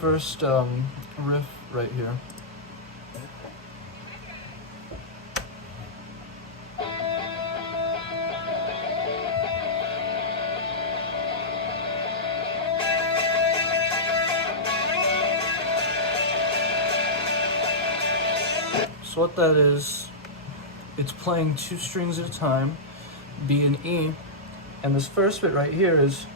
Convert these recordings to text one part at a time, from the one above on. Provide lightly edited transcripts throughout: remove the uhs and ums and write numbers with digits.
first riff right here. So what that is, it's playing 2 strings at a time, B and E, and this first bit right here is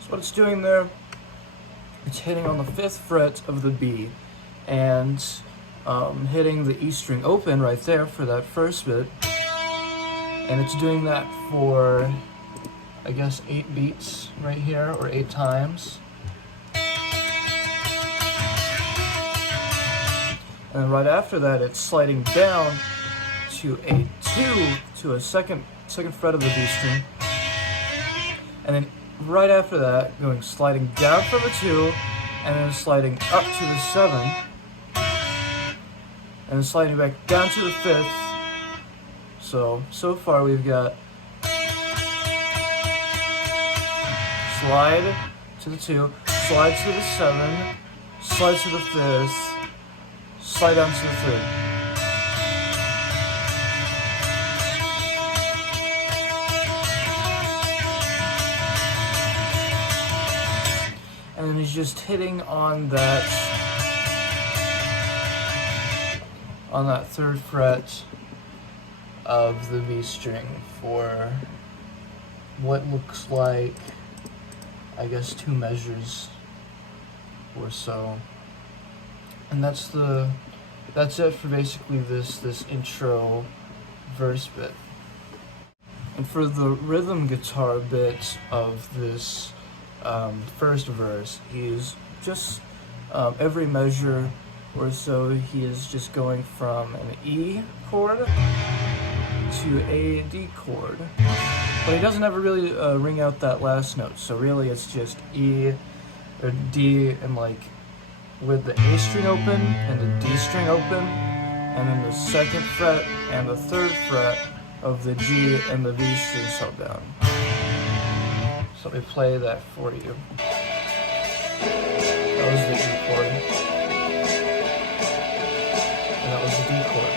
so what it's doing there, it's hitting on the 5th fret of the B and hitting the E string open right there for that first bit. And it's doing that for, I guess, 8 beats right here, or 8 times. And then right after that, it's sliding down to a 2 to a second fret of the B string. And then right after that, sliding down from a 2, and then sliding up to the 7, and then sliding back down to the 5th. So far we've got slide to the 2, slide to the 7, slide to the 5th, slide down to the 3rd. And then he's just hitting on that 3rd fret of the B string for what looks like, I guess, 2 measures or so. And that's it for basically this intro verse bit. And for the rhythm guitar bit of this first verse, he's just every measure or so, he is just going from an E chord to a D chord, but he doesn't ever really ring out that last note. So really, it's just E or D, and like with the A string open and the D string open, and then the 2nd fret and the 3rd fret of the G and the V strings held down. So let me play that for you. That was the E chord, and that was the D chord.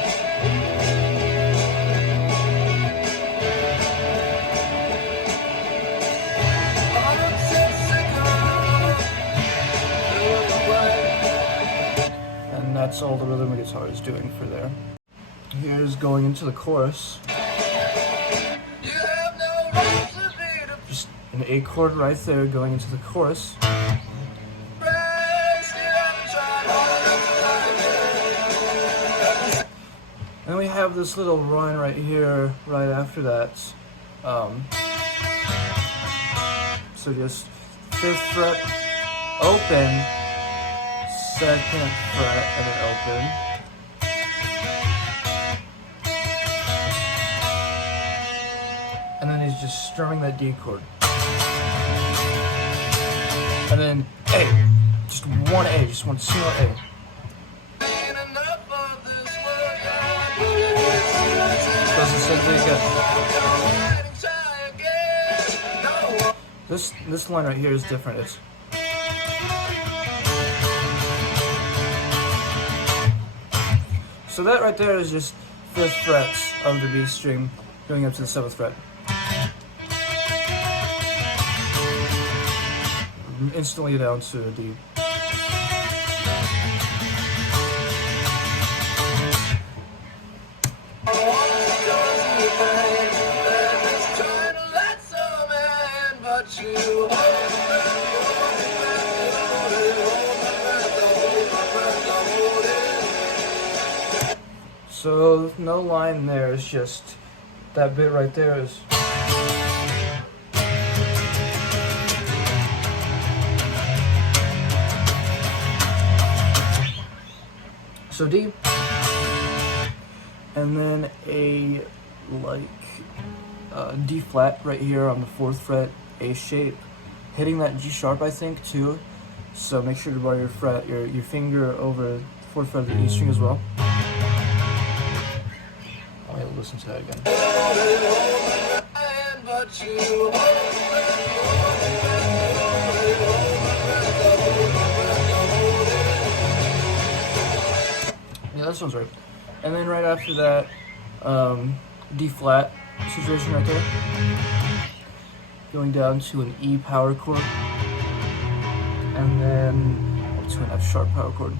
That's all the rhythm guitar is doing for there. Here's going into the chorus. Just an A chord right there going into the chorus. And we have this little run right here, right after that. So just 5th fret, open, 2nd fret, and then open. And then he's just strumming that D chord. And then A, just one A, just one single A. Does the same thing again. This line right here is different. It's so that right there is just 5th frets of the B string going up to the 7th fret. Instantly down to a D. So no line there, it's just that bit right there is. So D, and then a D flat right here on the 4th fret, A shape, hitting that G sharp I think too. So make sure to bar your finger over the 4th fret of the E string as well. Let me listen to that again. Yeah, that sounds right. And then right after that, D flat situation right there. Going down to an E power chord. And then up to an F sharp power chord.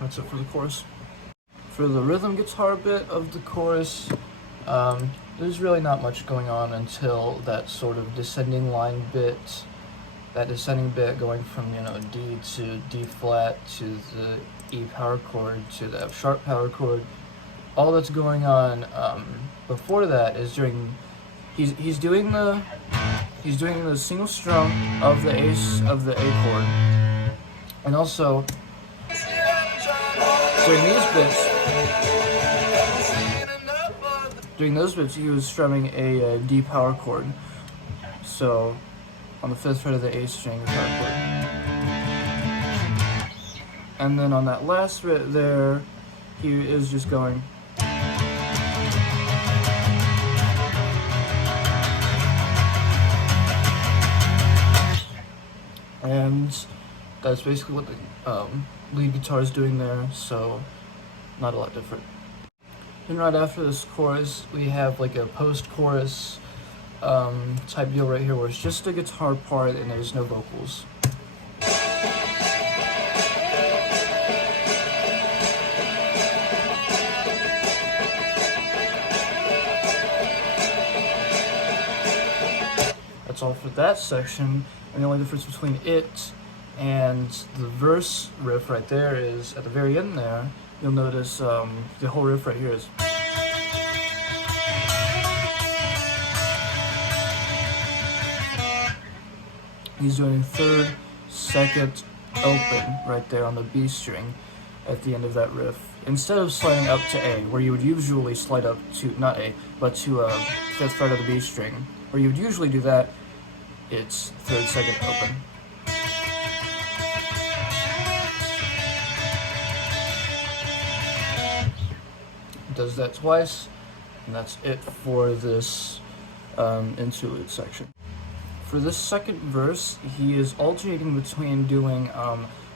That's it for the chorus. For the rhythm guitar bit of the chorus, there's really not much going on until that sort of descending line bit, that descending bit going from, D to D flat to the E power chord to the F sharp power chord. All that's going on before that is he's doing the single strum of the A chord, and also during those bits he was strumming a D power chord, so on the 5th fret of the A string power chord. And then on that last bit there, he is just going. And that's basically what the lead guitar is doing there, so not a lot different. And right after this chorus, we have like a post-chorus type deal right here where it's just a guitar part and there's no vocals. That's all for that section, and the only difference between it and the verse riff right there is at the very end there, you'll notice the whole riff right here is. He's doing 3rd, 2nd, open right there on the B string at the end of that riff. Instead of sliding up to A, where you would usually slide up to, not A, but to 5th fret of the B string, where you would usually do that, it's 3rd, 2nd, open. Does that twice, and that's it for this interlude section. For this second verse, he is alternating between doing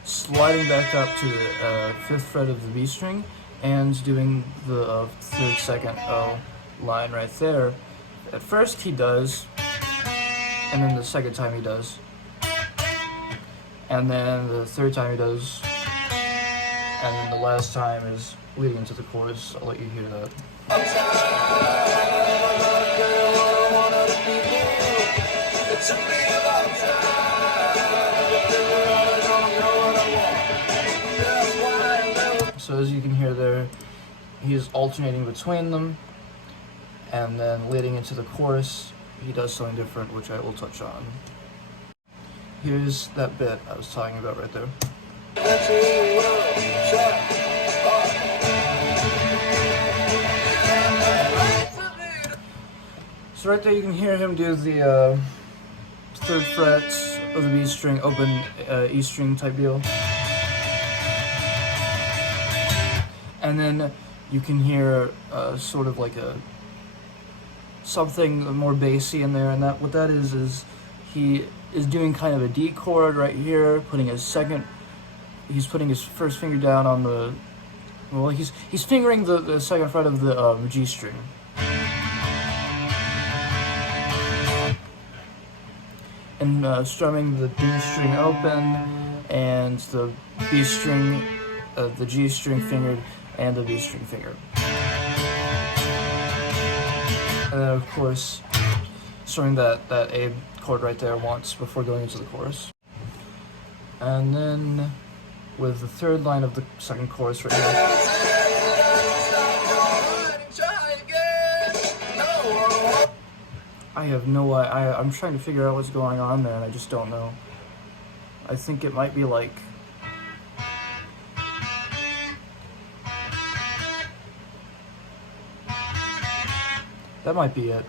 sliding back up to the 5th fret of the B string and doing the 3rd, 2nd O line right there. At first he does, and then the second time he does, and then the 3rd time he does, and then the last time is leading into the chorus. I'll let you hear that. So as you can hear there, he is alternating between them, and then leading into the chorus, he does something different, which I will touch on. Here's that bit I was talking about right there. So right there you can hear him do the 3rd fret of the B string, open E string type deal. And then you can hear sort of like something more bassy in there, and that what that is he is doing kind of a D chord right here, he's putting his first finger down on the, well, he's fingering the 2nd fret of the G string. And strumming the D string open, and the B string, the G string fingered, and the B string fingered. And then of course, strumming that A chord right there once before going into the chorus. And then with the 3rd line of the 2nd chorus right here. I have no idea. I'm trying to figure out what's going on there, and I just don't know. I think it might be like That might be it.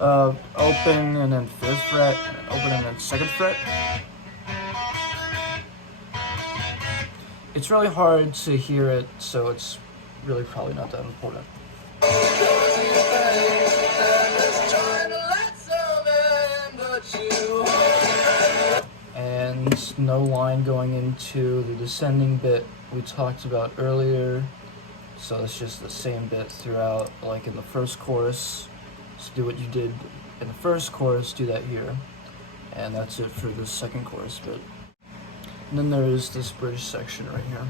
Open and then 5th fret, and open and then 2nd fret. It's really hard to hear it, so it's really probably not that important. And no line going into the descending bit we talked about earlier. So it's just the same bit throughout, like in the first chorus. So do what you did in the first chorus, do that here. And that's it for the second chorus bit. And then there is this bridge section right here.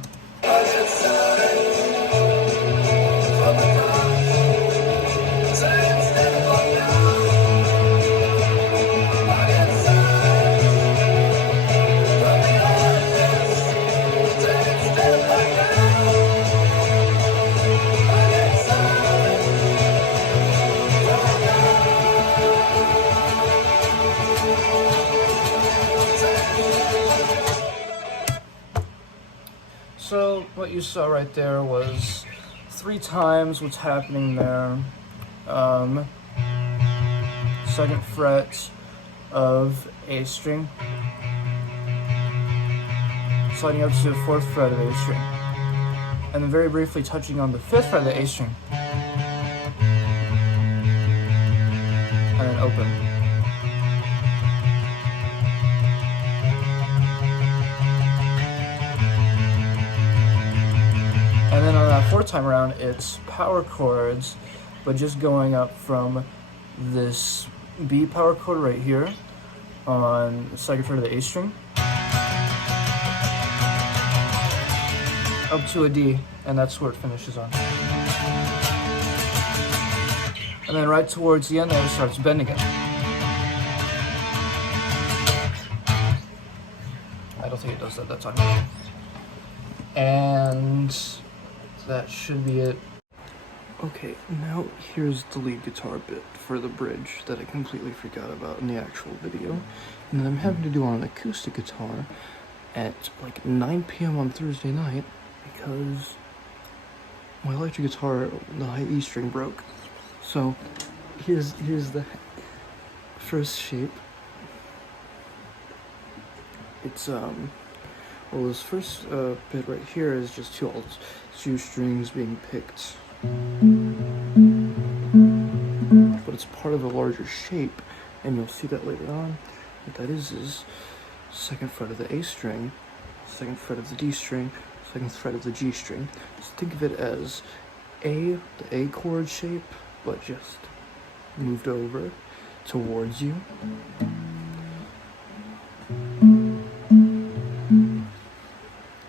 So what you saw right there was 3 times what's happening there. 2nd fret of A string, sliding up to the 4th fret of A string, and then very briefly touching on the 5th fret of the A string, and then open. And then on that 4th time around, it's power chords, but just going up from this B power chord right here on the 2nd fret of the A string, up to a D, and that's where it finishes on. And then right towards the end there, it starts bending it. I don't think it does that time. And that should be it. Okay, now here's the lead guitar bit for the bridge that I completely forgot about in the actual video. And then I'm having to do on an acoustic guitar at like 9 p.m. on Thursday night because my electric guitar, the high E string broke. So here's the first shape. It's well, this first bit right here is just two strings being picked, but it's part of a larger shape, and you'll see that later on. What that is 2nd fret of the A string, 2nd fret of the D string, 2nd fret of the G string. Just think of it as the A chord shape, but just moved over towards you.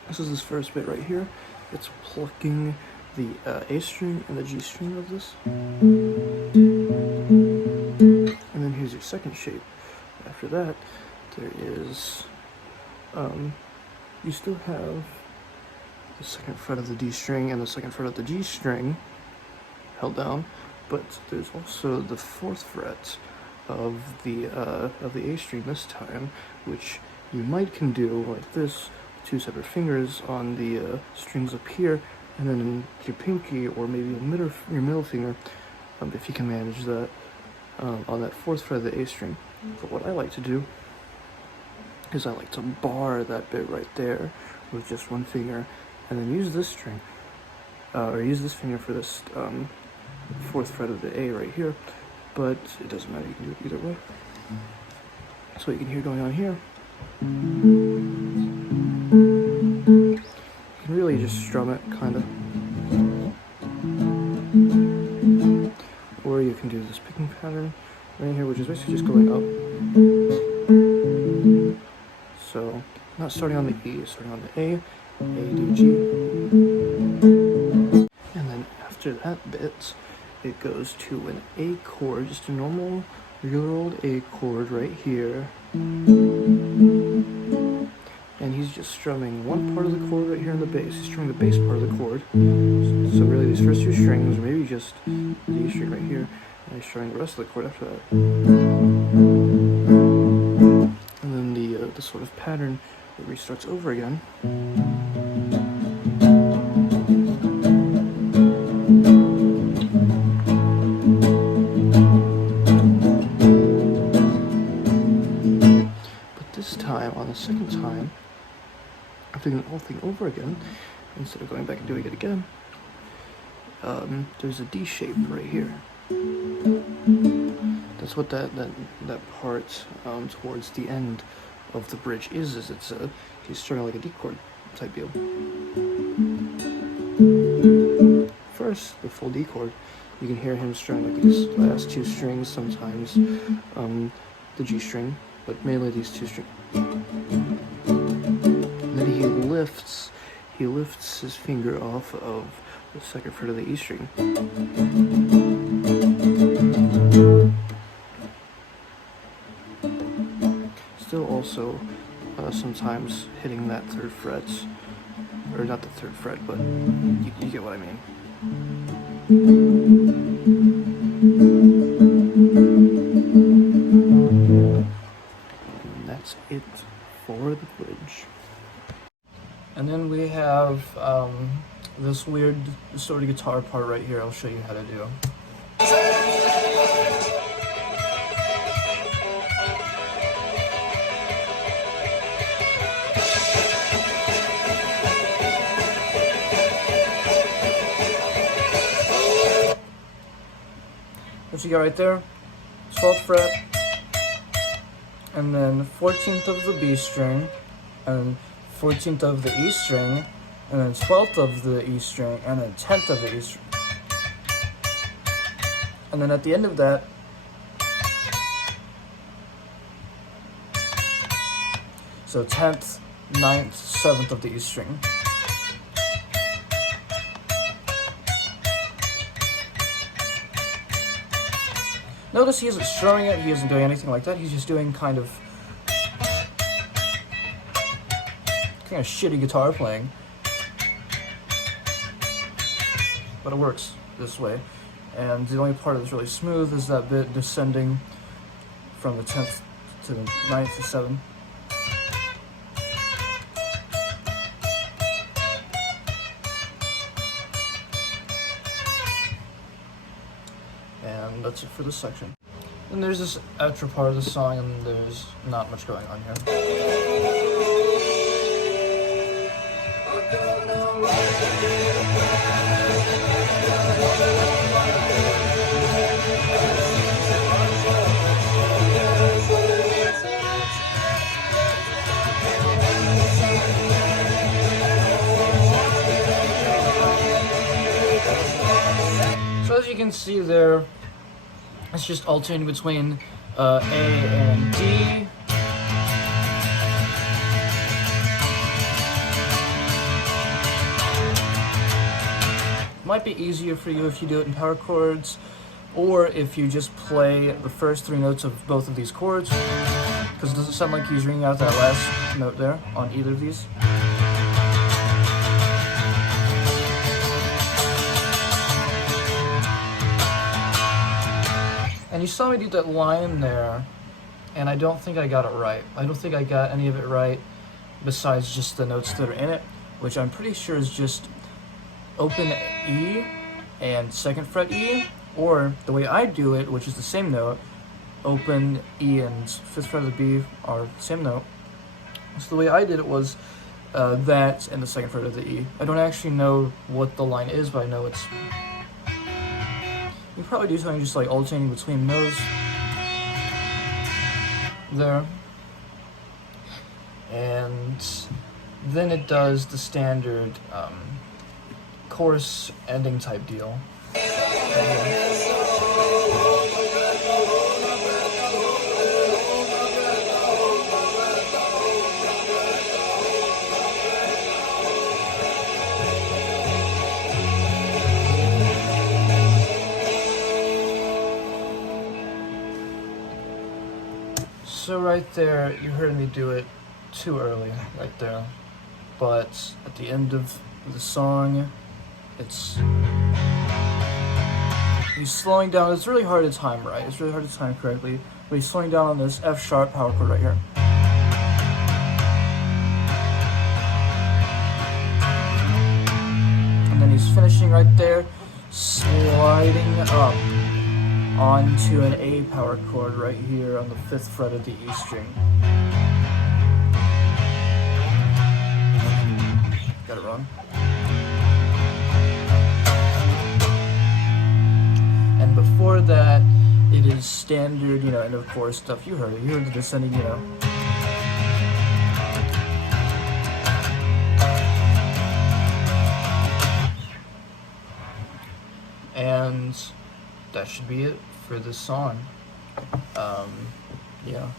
This is this first bit right here. It's plucking the A string and the G string of this. And then here's your second shape. After that, there is, you still have the 2nd fret of the D string and the 2nd fret of the G string held down, but there's also the 4th fret of the A string this time, which you can do like this, 2 separate fingers on the strings up here, and then your pinky or maybe your middle finger, if you can manage that, on that 4th fret of the A string. But what I like to do is I like to bar that bit right there with just 1 finger, and then use this string, or use this finger for this 4th fret of the A right here, but it doesn't matter, you can do it either way. So you can hear going on here. You can really just strum it, kind of. Or you can do this picking pattern right here, which is basically just going up. So, not starting on the E, starting on the A, D, G. And then after that bit, it goes to an A chord, just a normal, regular old A chord right here. And he's just strumming 1 part of the chord right here in the bass. He's strumming the bass part of the chord. So really these first 2 strings, or maybe just the E string right here, and he's strumming the rest of the chord after that. And then the sort of pattern, it restarts over again. doing the whole thing over again, instead of going back and doing it again, there's a D shape right here. That's what that part towards the end of the bridge is it's he's strumming like a D chord type deal. First, the full D chord, you can hear him strumming like these last two strings, sometimes the G string, but mainly these two strings. And then he lifts his finger off of the second fret of the E string. Still also sometimes hitting that third fret, or not the third fret, but you get what I mean. And that's it for the bridge. And then we have this weird sort of guitar part right here. I'll show you how to do. What you got right there, 12th fret, and then 14th of the B string, and 14th of the E string, and then 12th of the E string, and then 10th of the E string. And then at the end of that, so 10th, 9th, 7th of the E string. Notice he isn't strumming it, he isn't doing anything like that, he's just doing kind of shitty guitar playing. But it works this way. And the only part that's really smooth is that bit descending from the 10th to the 9th to 7th. And that's it for this section. And there's this outro part of the song, and there's not much going on here. So as you can see there, it's just alternating between A and D. Might be easier for you if you do it in power chords, or if you just play the first three notes of both of these chords, because it doesn't sound like he's ringing out that last note there on either of these. And you saw me do that line there, and I don't think I got it right. I don't think I got any of it right besides just the notes that are in it, which I'm pretty sure is just open E and second fret E, or the way I do it, which is the same note, open E and fifth fret of the B are the same note. So the way I did it was that and the second fret of the E. I don't actually know what the line is, but I know it's... You probably do something just like alternating between those there. And then it does the standard chorus ending type deal. So right there, you heard me do it too early, right there. But at the end of the song, he's slowing down. It's really hard to time right. It's really hard to time correctly. But he's slowing down on this F sharp power chord right here. And then he's finishing right there, sliding up onto an A power chord right here on the fifth fret of the E string. that it is standard, and of course stuff you heard. You heard the descending. And that should be it for this song. Yeah.